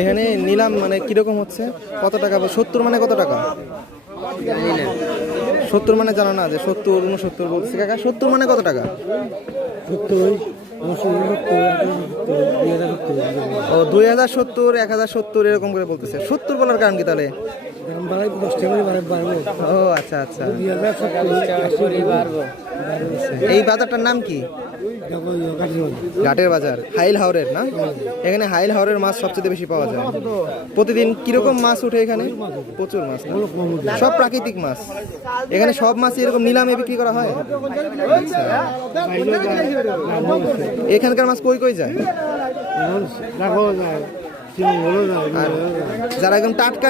এখানে নিলাম মানে কিরকম হচ্ছে, কত টাকা? 70 মানে কত টাকা? 70 মানে জানো না যে 70 69 বলছি কাকা? 70 মানে কত টাকা? ও 2070 1070 এরকম করে বলতেছে। 70 বলার কারণ কি তাহলে? ও আচ্ছা আচ্ছা। এই বাজারটার নাম কি? ঘাটের বাজার, হাইল হাওরের না? এখানে হাইল হাওরের মাছ সবচেয়ে বেশি পাওয়া যায়। প্রতিদিন কিরকম মাছ উঠে এখানে? প্রচুর মাছ, সব প্রাকৃতিক মাছ। এখানে সব মাছ এরকম নিলামে বিক্রি করা হয়। আচ্ছা, এখানকার মাছ কই কই যায়? আর যারা একদম টাটকা